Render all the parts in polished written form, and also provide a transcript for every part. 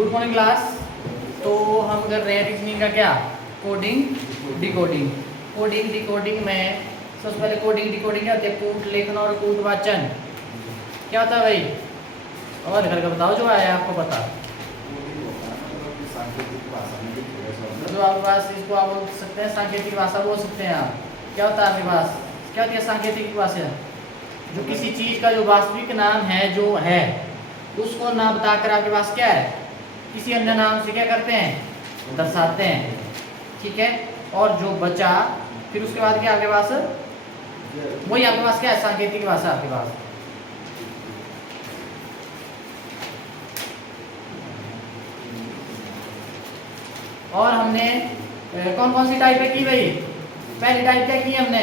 Good morning class. तो हम कर रहे हैं रीजनिंग का क्या, कोडिंग डिकोडिंग। कोडिंग डिकोडिंग में सबसे पहले कोडिंग डिकोडिंग क्या होती है, कूट लेखन और कूट वाचन क्या होता है भाई, और घर का बताओ जो आया आपको पता। तो आपके पास इसको आप बोल सकते हैं सांकेतिक भाषा बोल सकते हैं आप। क्या होता है आपके पास, क्या होती है सांकेतिक भाषा, जो किसी चीज का जो वास्तविक नाम है जो है उसको ना बताकर आपके पास क्या है किसी अन्य नाम से क्या करते हैं दर्शाते हैं, ठीक है। और जो बचा फिर उसके बाद क्या आपके पास, वही आपके पास क्या है सांकेतिक भाषा आपके पास। और हमने कौन कौन सी टाइप की भाई, पहली टाइप क्या की हमने,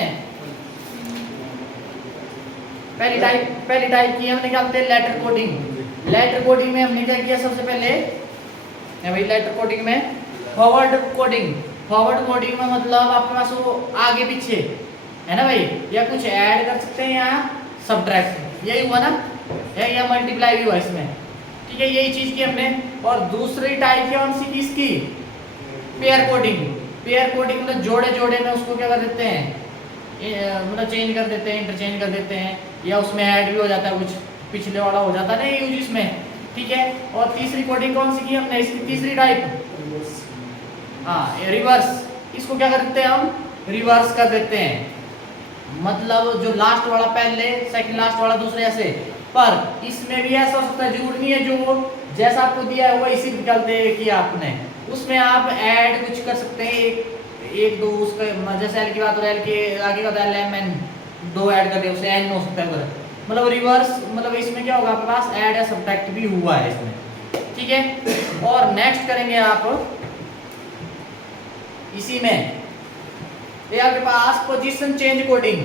पहली टाइप की हमने क्या बोलते हैं लेटर कोडिंग। लेटर कोडिंग में हमने क्या किया सबसे पहले है भाई, लेटर कोडिंग में फॉरवर्ड कोडिंग। फॉरवर्ड कोडिंग में मतलब आपके पास वो आगे पीछे है ना भाई, या कुछ ऐड कर सकते हैं या सब्ट्रैक्ट, यही हुआ ना, है या मल्टीप्लाई भी हुआ इसमें, ठीक है। यही चीज की हमने। और दूसरी टाइप कौन सी की इसकी, पेयर कोडिंग। पेयर कोडिंग मतलब जोड़े जोड़े में उसको क्या कर देते हैं, मतलब चेंज कर देते हैं, इंटरचेंज कर देते हैं, या उसमें ऐड भी हो जाता है, कुछ पिछले वाला हो जाता है ना यूज इसमें, ठीक है। और तीसरी कोडिंग कौन सी की हमने, इसकी तीसरी टाइप हाँ रिवर्स। इसको क्या कर देते हैं हम, रिवर्स कर देते हैं, मतलब जो लास्ट वाला पहले सेकंड लास्ट वाला दूसरे ऐसे। पर इसमें भी ऐसा हो सकता है, जरूर नहीं है जो जैसा आपको दिया है वो इसी निकलते किया आपने, उसमें आप ऐड कुछ कर सकते हैं, एक दो उसका जैसे एल की बात हो रहा है, एल के आगे का एल एम एन दो ऐड कर दे उसे एन हो सकता है, मतलब रिवर्स, मतलब इसमें क्या होगा आपके पास ऐड या सब्ट्रैक्ट भी हुआ है इसमें, ठीक है। और नेक्स्ट करेंगे आप इसी में ये आपके पास position change coding.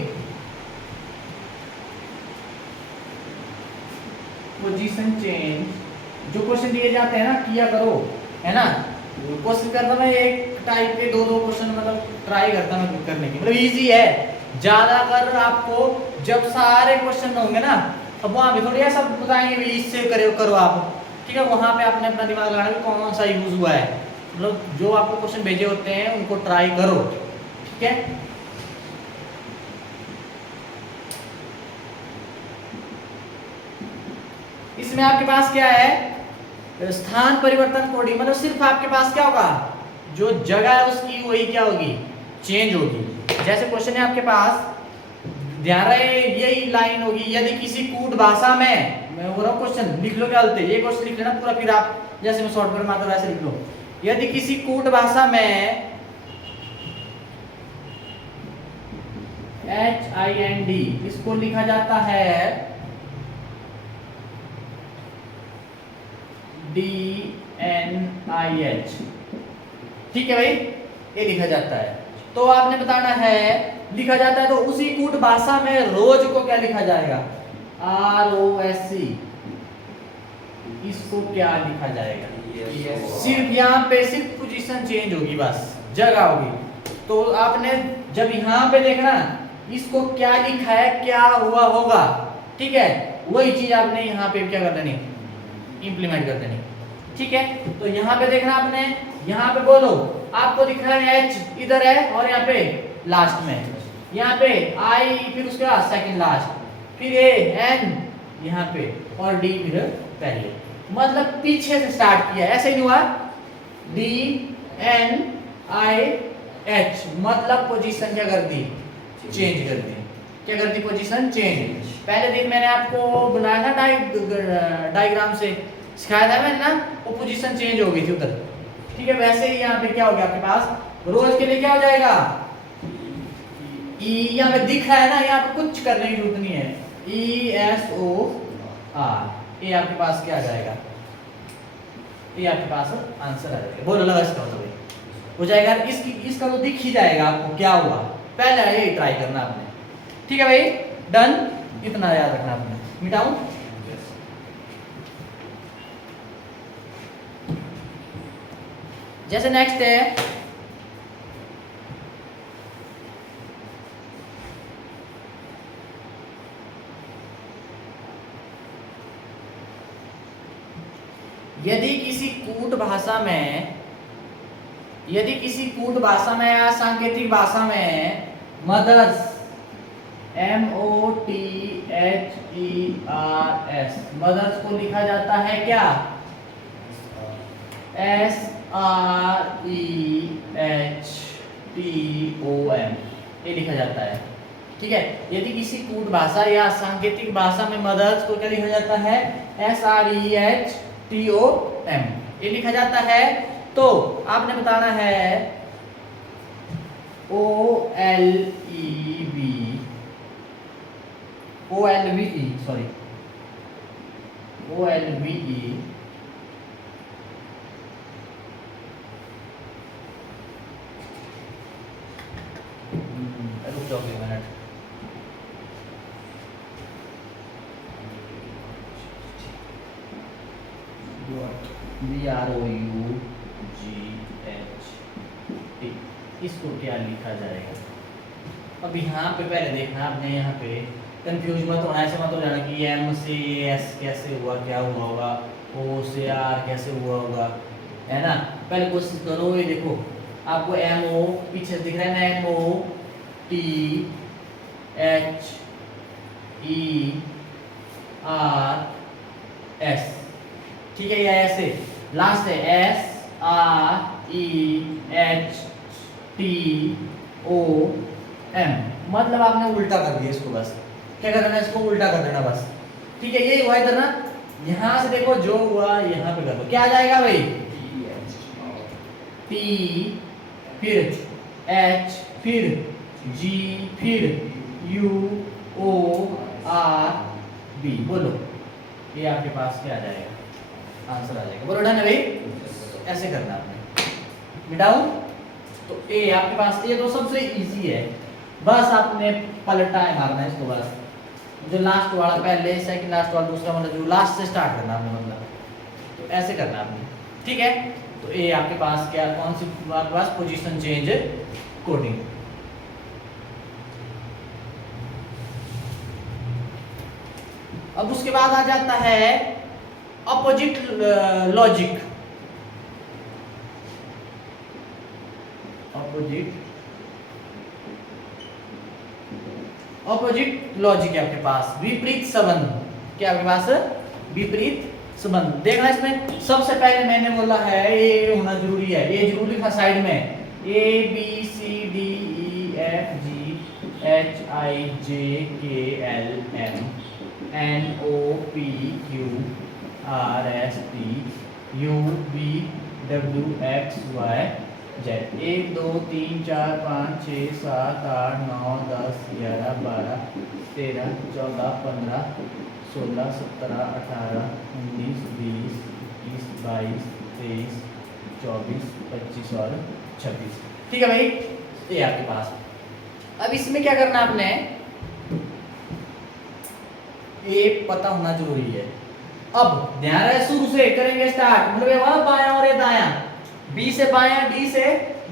Position change जो क्वेश्चन दिए जाते हैं ना, किया करो है ना, कोशिश करता मैं एक टाइप के दो क्वेश्चन मतलब ट्राई करता मैं करने की, मतलब इजी है ज्यादा कर आपको। जब सारे क्वेश्चन होंगे ना अब वहां भी थोड़ी ऐसा बताएंगे इससे करो आप, ठीक है। वहां पे आपने अपना दिमाग लगाना कि कौन सा यूज हुआ है, मतलब जो आपको क्वेश्चन भेजे होते हैं उनको ट्राई करो, ठीक है। इसमें आपके पास क्या है स्थान परिवर्तन कोडिंग, मतलब सिर्फ आपके पास क्या होगा जो जगह है उसकी वही क्या होगी चेंज होगी। जैसे क्वेश्चन है आपके पास, ध्यान रहे यही लाइन होगी, यदि किसी कूट भाषा में, मैं बोल रहा हूँ क्वेश्चन लिख लो, क्या बोलते ये क्वेश्चन लिख लेना पूरा, फिर आप जैसे मैं शॉर्टकट में आता वैसे लिख लो। यदि किसी कूट भाषा में HIND इसको लिखा जाता है DNIH, ठीक है भाई, ये लिखा जाता है। तो आपने बताना है लिखा जाता है तो उसी कूट भाषा में रोज को क्या लिखा जाएगा, ROSC, इसको क्या लिखा जाएगा, सिर्फ यहाँ पे सिर्फ पोजीशन चेंज होगी, बस जगह होगी। तो आपने जब यहाँ पे देखना इसको क्या लिखा है क्या हुआ होगा, ठीक है, वही चीज आपने यहाँ पे क्या कर देनी, इंप्लीमेंट कर देनी, ठीक है। तो यहाँ पे देखना आपने, यहाँ पे बोलो आपको दिख रहा है H इधर है और यहाँ पे लास्ट में, यहाँ पे I फिर उसके बाद सेकंड लास्ट, फिर A N यहाँ पे और D फिर पहले, मतलब पीछे से स्टार्ट किया, ऐसे ही नहीं हुआ DNIH, मतलब पोजीशन क्या कर दी चेंज कर दी, क्या कर दी पोजीशन चेंज। पहले दिन मैंने आपको बनाया था डायग्राम से सिखाया था मैंने ना, वो पोजीशन चेंज हो गई थी उधर, ठीक है। वैसे ही यहाँ पे क्या हो गया आपके पास रोज के लिए क्या हो जाएगा यहाँ पे दिख रहा है ना, यहाँ पे कुछ करने की जरूरत नहीं है, ESOR, ये आपके पास क्या आ जाएगा, ये आपके पास आंसर आ जाएगा। बोलो लगा इसका मतलब हो जाएगा, इसका तो दिख ही जाएगा आपको क्या हुआ, पहले ये ट्राई करना आपने, ठीक है भाई, डन, इतना याद रखना आपने। मिटाऊं जैसे नेक्स्ट है यदि किसी कूट भाषा में, यदि किसी कूट भाषा में या सांकेतिक भाषा में मदर्स MOTHERS मदर्स को लिखा जाता है क्या? SREHTOM, ये लिखा जाता है। ठीक है, यदि किसी कूट भाषा या सांकेतिक भाषा में मदर्स को क्या लिखा जाता है? SREHTOM, ये लिखा जाता है। तो आपने बताना है OLVE रुक जाओ 2 मिनट। BROUGHT, इसको क्या लिखा जाएगा? अब यहाँ पे पहले देखना आपने, यहाँ पे कंफ्यूज मत होना, ऐसे मत हो जाना कि M से S कैसे हुआ, क्या हुआ होगा, O से R कैसे हुआ होगा, है ना। पहले कोशिश करो, ये देखो आपको MO पीछे दिख रहा है ना, MOTHERS, ठीक है, या ऐसे लास्ट है SREHTOM, मतलब आपने उल्टा कर दिया इसको। बस क्या करना है, इसको उल्टा कर देना बस। ठीक है, ये हुआ इधर ना, यहां से देखो जो हुआ यहाँ पे कर दो, क्या आ जाएगा भाई? T फिर H फिर G फिर UORB, बोलो ये आपके पास क्या आ जाएगा? आंसर आ जाएगा। बोलो डन है भाई, ऐसे करना आपने। मिटाऊं तो ए आपके पास, ये तो सबसे इजी है, बस आपने पलटा है मारना है इसको। बस जो लास्ट वाला पहले, सेकंड लास्ट वाला दूसरा, मतलब जो लास्ट से स्टार्ट करना आपने, मतलब तो ऐसे करना आपने। ठीक है, तो ए आपके पास क्या, कौन सी आपके पास? Position change coding. अब उसके बाद आ जाता है अपोजिट लॉजिक। अपोजिट लॉजिक है आपके पास, विपरीत संबंध। क्या आपके पास? विपरीत संबंध। देखना इसमें सबसे पहले मैंने बोला है ये होना जरूरी है, ये जरूरी था साइड में, ABCDEFGHIJKLMNOPQRSTUVWXYZ। 1 2 3 4 5 6 7 8 9 10 11 12 13 14 15 16 17 18 19 20 21 22 23 24 25 और 26। ठीक है भाई, ये आपके पास। अब इसमें क्या करना आपने, ये पता होना जरूरी है। अब ध्यान रहे, शुरू से करेंगे स्टार्ट, मतलब ये वाला बायां और ये दायां, बी से बायां डी से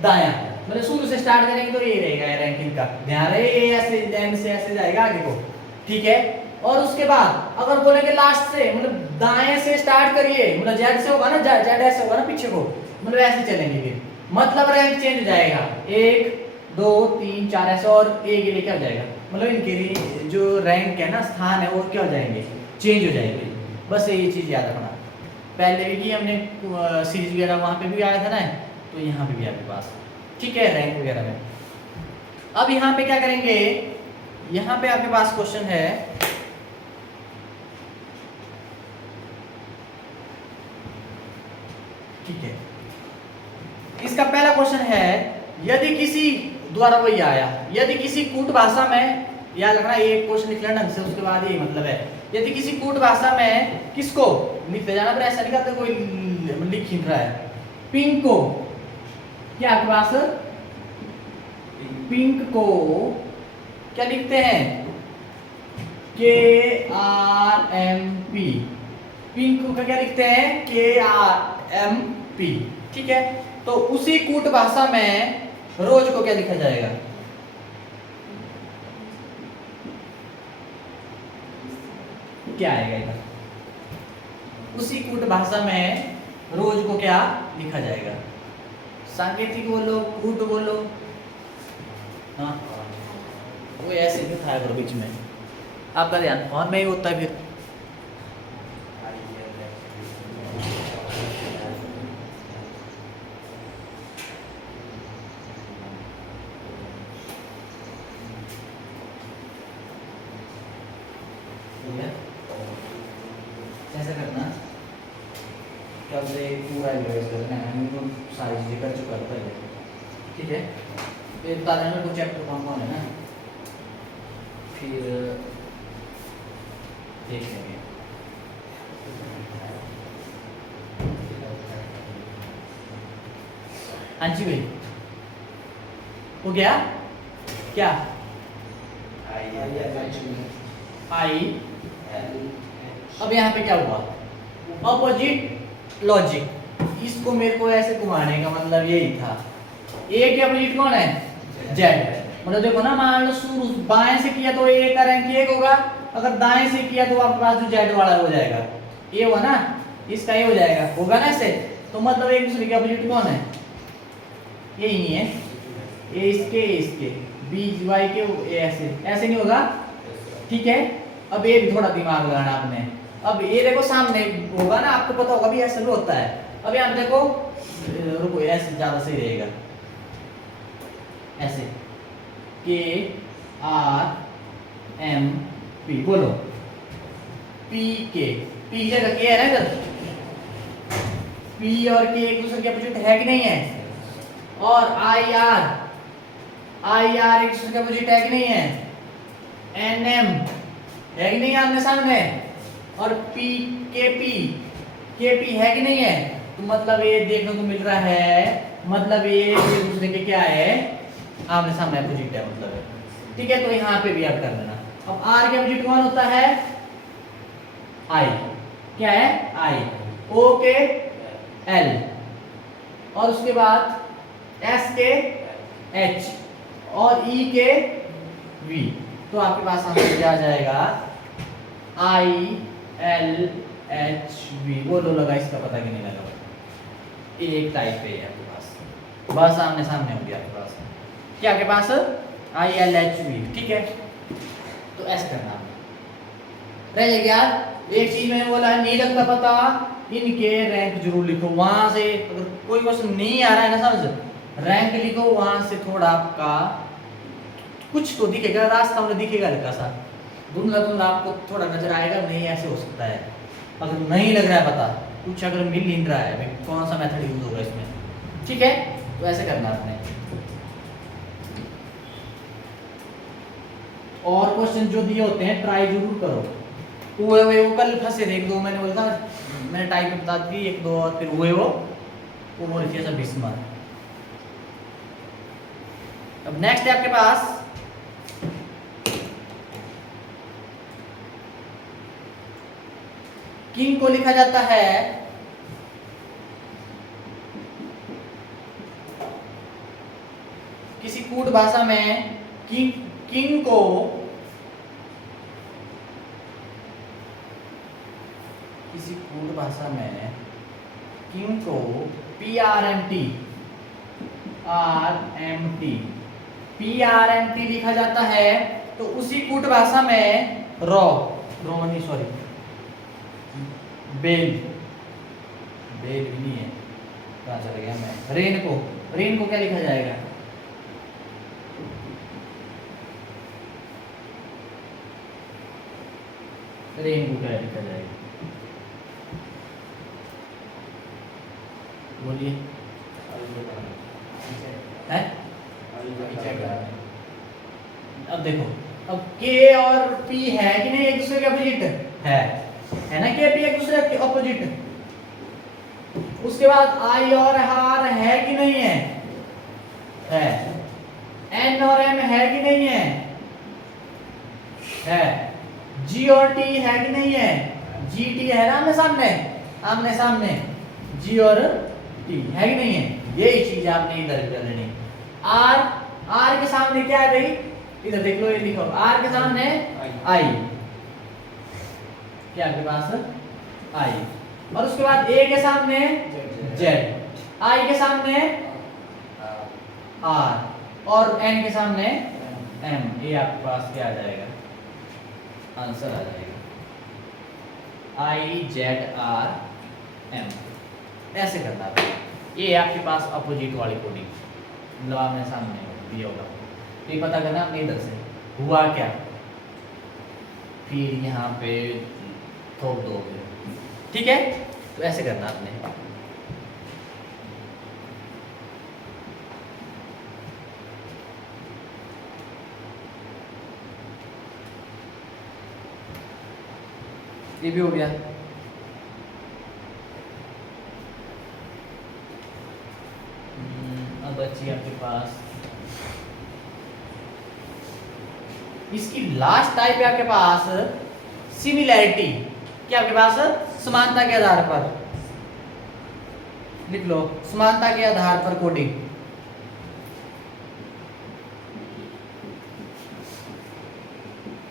दायां, मतलब शुरू से स्टार्ट करेंगे तो ये रहेगा रैंकिंग का। ध्यान रहे, ये ऐसे एम से ऐसे जाएगा आगे को। ठीक है, और उसके बाद अगर बोलेंगे लास्ट से, मतलब दाएं से स्टार्ट करिए, मतलब जेड से होगा ना, जेड ऐसे होगा ना पीछे को, मतलब ऐसे चलेंगे फिर, मतलब रैंक चेंज हो जाएगा। 1 2 3 4 ऐसे, और ए के लिए क्या हो जाएगा, मतलब इनके जो रैंक है ना, स्थान है, वो क्या हो जाएंगे? चेंज हो जाएंगे। बस ये चीज़ याद रखना। पहले भी की हमने सीरीज वगैरह, वहाँ पे भी आया था ना, तो यहाँ पे भी आपके पास। ठीक है, रैंक वगैरह में। अब यहाँ पे क्या करेंगे, यहाँ पे आपके पास क्वेश्चन है, ठीक है, इसका पहला क्वेश्चन है, यदि किसी द्वारा वही आया, यदि किसी कूट भाषा में, याद रखना एक क्वेश्चन लिख लेना ढंग से, उसके बाद ये मतलब है, यदि किसी कूट भाषा में किसको लिखते जाना, पर ऐसा नहीं करते कोई लिख रहा है, पिंक को, क्या आपके पास पिंक को क्या लिखते हैं? KRMP, पिंक को क्या लिखते हैं? KRMP। ठीक है, तो उसी कूट भाषा में रोज को क्या लिखा जाएगा? क्या आएगा इधर? उसी कूट भाषा में रोज को क्या लिखा जाएगा? सांकेतिक बोलो, कूट बोलो, हाँ वो ऐसे नहीं था करो बीच में, आपका ध्यान फोन में ही होता है फिर। ऐसा करना कब से पूरा रिवाइज करना है, हम सारी चीज़ें कर चुका था पहले, ठीक है। फिर बता देना मेरे को चैप्टर कौन कौन है ना, फिर देख लेंगे। हाँ जी भाई, हो गया क्या? आई, अब यहाँ पे क्या हुआ? अपोजिट लॉजिक, इसको मेरे को ऐसे घुमाने का मतलब यही था। ए के अपोजिट कौन है? जेड। मतलब देखो ना, मान लो शुरू बाएं से किया तो ए का रैंक 1 होगा, अगर दाएं से किया तो आपके पास जो जेड वाला हो जाएगा, ए हुआ ना, इसका ए हो जाएगा, होगा ना ऐसे। तो मतलब एक दूसरे के अपोजिट कौन है? ये ही है, ए इसके बी वाई के ऐसे ऐसे नहीं होगा, ठीक है। अब ये भी थोड़ा दिमाग लगाना आपने। अब ये देखो सामने होगा ना, आपको पता होगा भी ऐसे भी होता है। अब यहाँ पे देखो, रुको ऐसे ज्यादा सही रहेगा, ऐसे के आर एम पी बोलो, पी के, पी जगह के है ना इधर, पी और के एक दूसरे के अपोजिट है कि नहीं है? और आई आर एक दूसरे के अपोजिट है कि नहीं है? एन एम है कि नहीं आमने सामने? और पी के पी है कि नहीं है? तो मतलब ये देखने को मिल रहा है, मतलब ये एक दूसरे के क्या है? आमने सामने अपोजिट है, मतलब है, ठीक है। तो यहाँ पे भी आप कर लेना। अब आर के अपोजिट कौन होता है? आई, क्या है? आई। ओ के एल, और उसके बाद एस के एच, और ई के वी। तो आपके पास आंसर क्या आ जाएगा? I L H we. बोलो लगा इसका पता कि नहीं लगा? एक टाइप है आपके पास, बस आमने सामने हो गया आपके पास, क्या आपके पास? आई एल एच वी, ठीक है। तो ऐसे करना रह गया। एक चीज मैंने बोला है, नहीं लगता पता, इनके रैंक जरूर लिखो। वहां से अगर कोई क्वेश्चन नहीं आ रहा है ना समझ, रैंक लिखो, वहां से थोड़ा आपका कुछ तो दिखेगा, रास्ता में दिखेगा हल्का सा, धुंधला आपको थोड़ा नजर आएगा, नहीं ऐसे हो सकता है। अगर नहीं लग रहा है पता, कुछ अगर मिल नहीं रहा है भाई, कौन सा मेथड यूज होगा इसमें, ठीक है। तो ऐसे करना आपने। और क्वेश्चन जो दिए होते हैं ट्राई जरूर करो। वो कल फंसे थे एक दो, मैंने बोला था, मैंने टाइप बता दी एक दो, और फिर हुए वो लिखिए सब 20 मार्क। अब नेक्स्ट है आपके पास किंग को लिखा जाता है किसी कूट भाषा में, किंग को किसी कूट भाषा में किंग को PRMT लिखा जाता है। तो उसी कूट भाषा में रोमनी सॉरी बेल भी नहीं है, कहाँ चला गया मैं, रेन को क्या लिखा जाएगा? रेन को क्या लिखा जाएगा? बोलिए है? अब देखो, अब के और पी है कि नहीं एक दूसरे के अपोजिट? है ना, के पी एक दूसरे के अपोजिट। उसके बाद आई और आर है कि नहीं है? एन और एम है कि नहीं है? जी और टी है कि नहीं है? जी टी है ना आमने सामने जी और टी है कि नहीं है? यही चीज आपने इधर कर लेनी। आर के सामने क्या है भाई? इधर देख लो, ये लिखो, आर के सामने आई, क्या आपके पास आई। और उसके बाद ए के सामने जेड, आई के सामने आर और एन के सामने एम। ये आपके पास क्या आ जाएगा, आंसर आ जाएगा आई जेड आर एम। ऐसे करना है, ये आपके पास अपोजिट वाली कोडिंग, मतलब आमने सामने दिया होगा, तो ये पता करना अपने इधर से हुआ क्या, फिर यहाँ पे ठोक दोगे, ठीक है। तो ऐसे करना आपने। ये भी हो गया। अब बची आपके पास इसकी लास्ट टाइप है आपके पास सिमिलैरिटी, क्या आपके पास समानता के आधार पर, लिख लो समानता के आधार पर कोडिंग।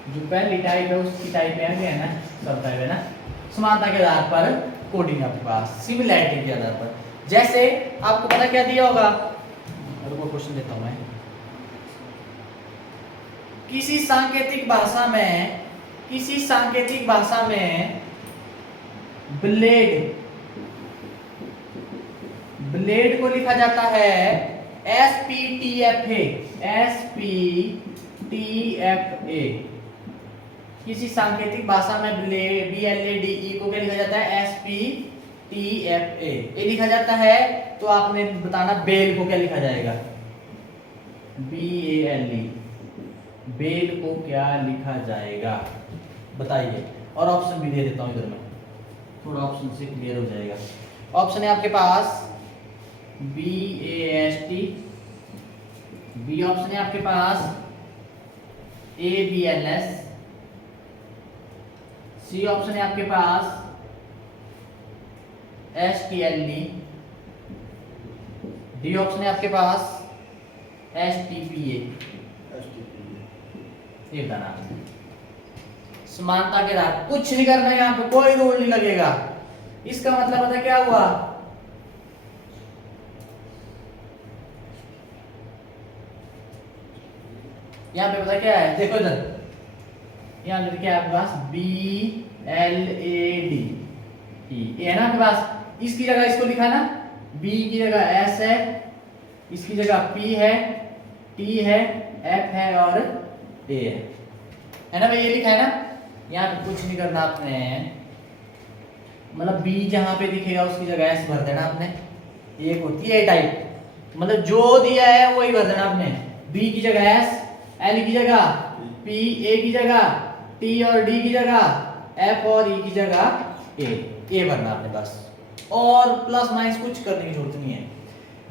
जो पहली टाइप है उसकी टाइप है ना, सब टाइप है ना, समानता के आधार पर कोडिंग आपके पास, सिमिलैरिटी के आधार पर। जैसे आपको पता क्या दिया होगा, और वो क्वेश्चन देता हूं मैं। किसी सांकेतिक भाषा में ब्लेड को लिखा जाता है SPTFA, SPTFA। किसी सांकेतिक भाषा में BLADE को क्या लिखा जाता है, SPTFA ये लिखा जाता है। तो आपने बताना बेल को क्या लिखा जाएगा, BALE, बेल को क्या लिखा जाएगा बताइए। और ऑप्शन भी दे देता हूं इधर में, थोड़ा ऑप्शन से क्लियर हो जाएगा। ऑप्शन है आपके पास BAST, बी ऑप्शन है आपके पास ABLS, सी ऑप्शन है आपके पास STLE, डी ऑप्शन है आपके पास STPA। ये बताना समानता के आधार, कुछ नहीं करना है यहाँ पे, कोई रूल नहीं लगेगा। इसका मतलब पता क्या हुआ, यहाँ पे पता क्या है, देखो इधर यहाँ पे क्या है आपके पास BLAD है ना आपके पास। इसकी जगह इसको लिखा है ना, B की जगह S है, इसकी जगह P है, T है, F है और A है ना भाई, ये लिखा है ना। यहाँ पे कुछ नहीं करना आपने, मतलब B जहां पे दिखेगा उसकी जगह S भर देना आपने। एक होती है टाइप, मतलब जो दिया है वही भर देना आपने। B की जगह S, L की जगह P, A की जगह T और D की जगह F और E की जगह A, ये भरना आपने बस। और प्लस माइनस कुछ करने की जरूरत नहीं है।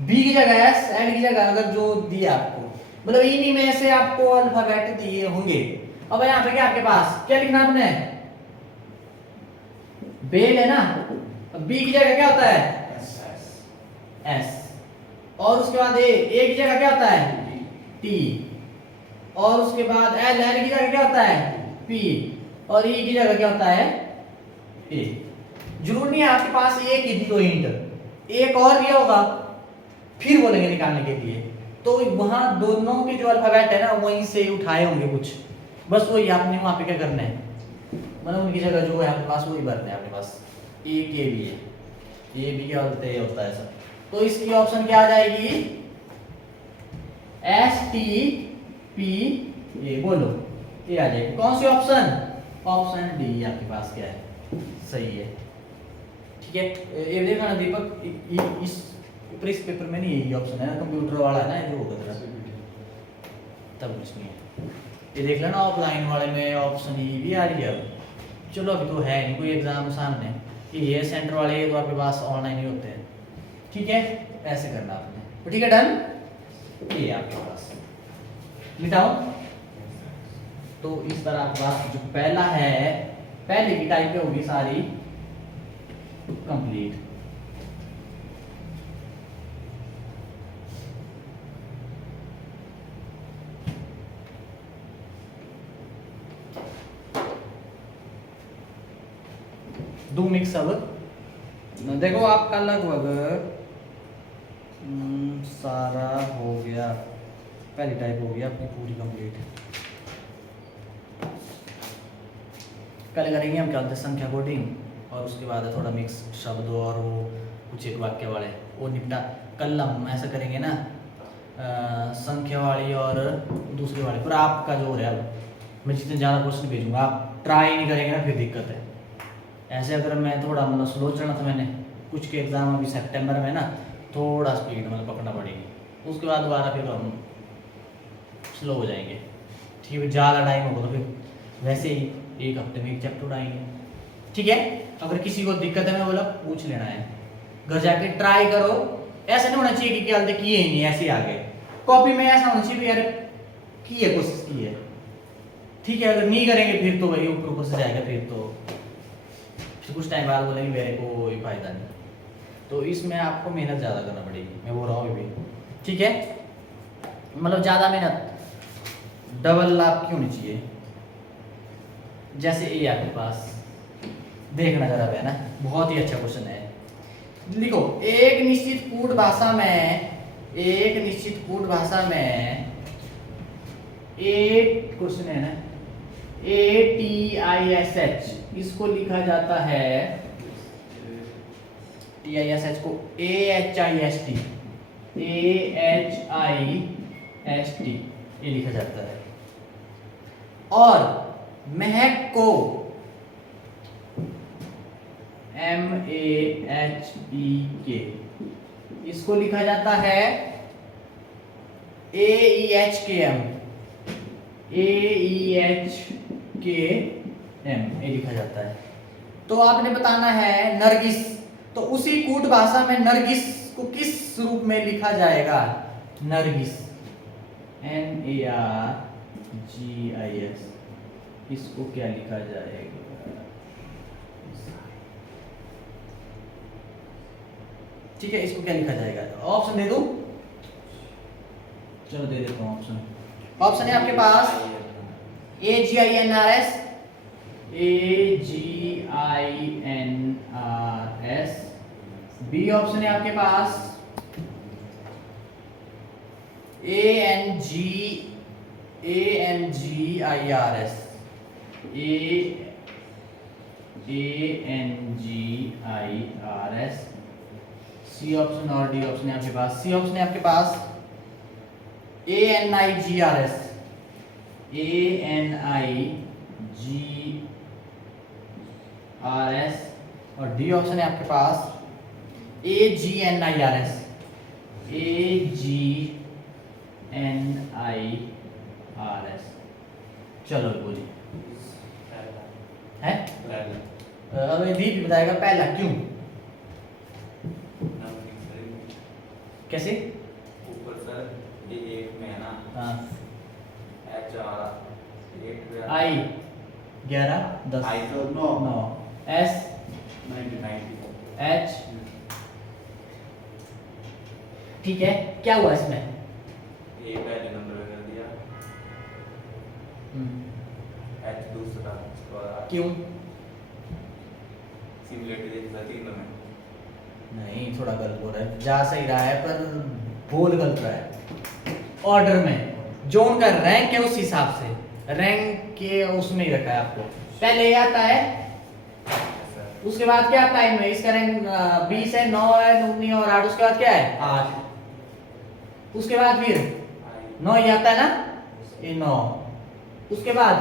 B की जगह S, L की जगह अगर जो दिया आपको, मतलब इन्हीं में से आपको अल्फाबेट दिए होंगे। अब यहाँ पे क्या आपके पास क्या लिखना आपने, बेल है ना, बी की जगह क्या होता है S, और उसके बाद ए की जगह क्या होता है T, और उसके बाद L की जगह क्या होता है P, और E की जगह क्या होता है A। जरूर नहीं है आपके पास एक ही दी हो हिंट, एक और दिया होगा फिर बोलेंगे निकालने के लिए, तो वहां दोनों के जो अल्फाबेट है ना वहीं से उठाए होंगे कुछ, बस वही आपने वहां पे क्या करना है, मतलब उनकी जगह जो है आपके पास वही भरना है अपने पास। ए के भी है, ए भी क्या होता है सब। तो इसकी ऑप्शन क्या आ जाएगी, STPA, बोलो ये आ जाएगी। कौन सी ऑप्शन, ऑप्शन डी आपके पास क्या है, सही है। ठीक है, ये देखा ना दीपक, इस पेपर में नहीं यही ऑप्शन है ना, कंप्यूटर वाला है ना जो होगा तेरा, तब कुछ नहीं है। ये देख लेना ऑफलाइन वाले में ऑप्शन ई भी आ रही है। चलो अभी तो है नहीं कोई एग्जाम सामने, ये सेंटर वाले ये तो आपके पास ऑनलाइन ही होते हैं। ठीक है, ऐसे करना आपने, तो ठीक है डन। ये आपके पास मिटाओ, तो इस तरह आपके पास जो पहला है, पहले की टाइप पे होगी सारी कंप्लीट। do mix अब देखो आपका लगभग सारा हो गया, पहली टाइप हो गया अपनी पूरी कंप्लीट। कल करेंगे हम क्या बोलते हैं संख्या कोडिंग, और उसके बाद है थोड़ा मिक्स शब्द और वो कुछ एक वाक्य वाले वो निपटा। कल हम ऐसा करेंगे ना संख्या वाली और दूसरी वाली, पर आपका जो है मैं जितने ज़्यादा क्वेश्चन भेजूंगा आप ट्राई नहीं करेंगे ना, फिर दिक्कत है। ऐसे अगर मैं थोड़ा मतलब स्लो चलना था, मैंने कुछ के एग्ज़ाम अभी सितंबर में ना, थोड़ा स्पीड मतलब पकड़ना पड़ेगी, उसके बाद दोबारा फिर हम स्लो हो जाएंगे। ठीक है, ज़्यादा टाइम होगा तो फिर वैसे ही एक हफ्ते में एक चैप्टर उड़ाएंगे। ठीक है, अगर किसी को दिक्कत है मैं बोला पूछ लेना है, घर जाके ट्राई करो। ऐसा नहीं होना चाहिए कि गलती किए ही नहीं ऐसे आ गए, कॉपी में ऐसा होना चाहिए यार की है, कोशिश की है। ठीक है, अगर नहीं करेंगे फिर तो वही ऊपर ऊपर से जाएगा, फिर कुछ टाइम बाद बोलेंगे मेरे को कोई फायदा नहीं। तो इसमें आपको मेहनत ज़्यादा करना पड़ेगी, मैं बोल रहा हूँ भी। ठीक है, मतलब ज़्यादा मेहनत, डबल लाभ क्यों नहीं चाहिए। जैसे ये आपके पास देखना जरा है ना, बहुत ही अच्छा क्वेश्चन है। लिखो एक निश्चित कूट भाषा में, एक निश्चित कूट भाषा में एक क्वेश्चन है ना, ATISH इसको लिखा जाता है, TISH को AHIST, AHIST ये लिखा जाता है। और महक को MAHEK इसको लिखा जाता है AEHKM, AEHKM ये लिखा जाता है। तो आपने बताना है नरगिस, तो उसी कूट भाषा में नरगिस को किस रूप में लिखा जाएगा। नरगिस NARGIS इसको क्या लिखा जाएगा। ठीक है, इसको क्या लिखा जाएगा, ऑप्शन दे दूं। चलो दे देता हूं ऑप्शन। ऑप्शन है आपके पास AGINRS, AGINRS। बी ऑप्शन है आपके पास ANGIRS, ANGIRS। सी ऑप्शन और डी ऑप्शन है आपके पास। सी ऑप्शन है आपके पास ANIGRS, ANIGRS। और डी ऑप्शन है आपके पास AGNIRS, AGNIRS। चलो बोलिए है, अब ये भी बताएगा पहला क्यों, कैसे ऊपर सर ये एक में है ना। हाँ H आ रहा एक I 11 10 I तो 9 9 S 90 H। ठीक है, क्या हुआ इसमें, ये पहले नंबर में कर दिया, H दूसरा और क्यों सिमुलेटेड जैसा तीनों में नहीं, थोड़ा गलत हो रहा है, जा सही रहा है पर बोल गलत रहा है। ऑर्डर में जो उनका रैंक है उस हिसाब से रैंक के उसमें ही रखा है आपको। पहले ये आता है, उसके बाद क्या आता है इनमें, इसका रैंक 20 है, 9 है, 19 और 8, उसके बाद क्या है 8, उसके बाद फिर 9 ये आता है ना, ये 9, उसके बाद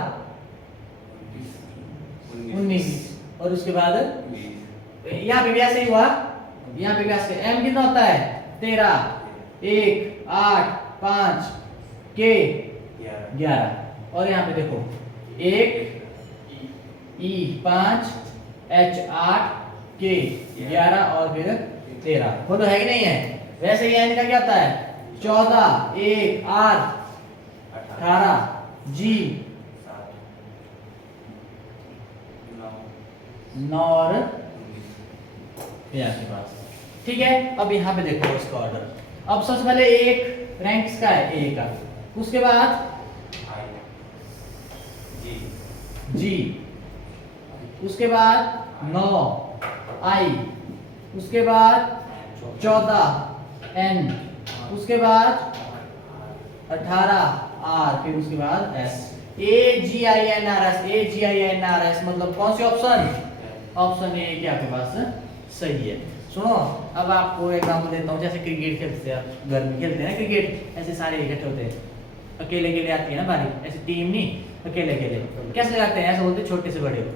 19 और उसके बाद यहाँ पे भी ऐसे ही हुआ, यहाँ पे भी ऐसे। M कितना होता है 13, 1 8 5 के 11, और यहाँ पे देखो 1 E 5 H 8 के 11 और फिर 13, वो तो है कि नहीं है। वैसे ही N का क्या होता है 14 1 8 18 G 9 और ये आपके पास। ठीक है, अब यहाँ पे देखो इसका ऑर्डर। अब सबसे पहले एक रैंक इसका है A का, उसके बाद G, उसके बाद 9 I, उसके बाद 14 N, उसके बाद 18 R, फिर उसके बाद S। AGINRS, AGINRS मतलब कौन सी ऑप्शन? ऑप्शन ए क्या आपके पास सही है। सुनो, अब आपको एग्जांपल देता हूँ। जैसे क्रिकेट खेलते हैं, घर में खेलते हैं ना क्रिकेट, ऐसे सारे इकट्ठे होते हैं, अकेले अकेले आती है ना बारी, ऐसे टीम नहीं, अकेले अकेले कैसे लगाते हैं? ऐसे बोलते हैं छोटे से बड़े को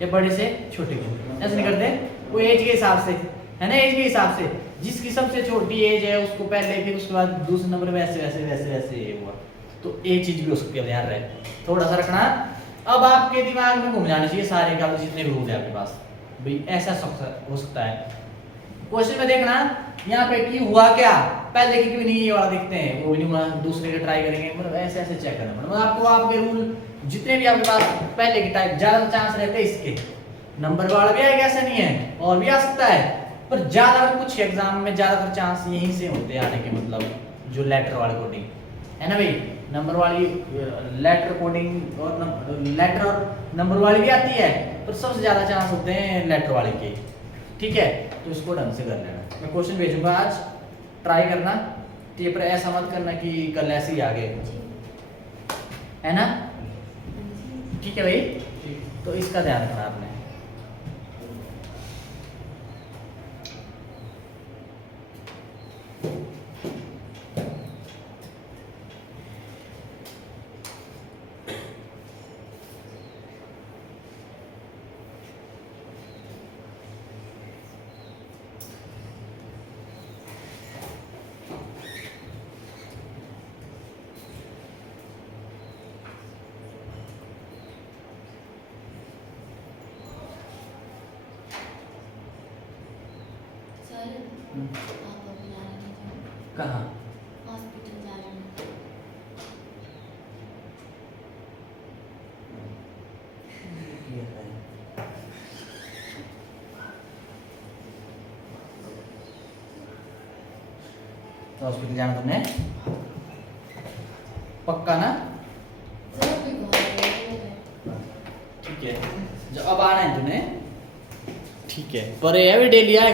या बड़े से छोटे को, ऐसे नहीं करते? वो एज के हिसाब से है ना, एज के हिसाब से जिसकी सबसे छोटी एज है उसको पहले, फिर उसके बाद दूसरे नंबर वैसे वैसे वैसे वैसे ये हुआ। तो ये चीज भी हो सकती है, ध्यान रहे, थोड़ा सा रखना। अब आपके दिमाग में घूम जाना चाहिए सारे का जितने भी रूल है आपके पास, भाई ऐसा हो सकता है। क्वेश्चन में देखना यहाँ पे कि हुआ क्या, पहले देखिए क्यों नहीं ये वाला देखते हैं, वो नहीं हुआ, दूसरे का ट्राई करेंगे, मतलब ऐसे ऐसे चेक करना। मतलब आपको आपके रूल जितने भी आपके पास पहले की टाइप, ज्यादा चांस रहते हैं इसके, नंबर वाला भी आएगा ऐसा नहीं है, और भी आ सकता है, पर ज्यादा कुछ एग्जाम में ज्यादातर चांस यहीं से होते हैं आने के, मतलब जो लेटर वाले कोडिंग है ना भाई, नंबर वाली लेटर कोडिंग और लेटर और नंबर वाली भी आती है, पर सबसे ज्यादा चांस होते हैं लेटर वाले के। ठीक है, तो इसको ढंग से कर लेना। मैं क्वेश्चन भेजूंगा आज, ट्राई करना, तो पर ऐसा मत करना कि कल ऐसे ही आ गए, है ना? ठीक है भाई, तो इसका ध्यान रखना आपने। सर आप अभी आ रहे हैं कहाँ? हॉस्पिटल जा रहे हैं। तो हॉस्पिटल जाना तुमने पक्का ना? सर अभी घर है। ठीक है, जब अब आना है तुमने, ठीक है, पर ये भी डेली आए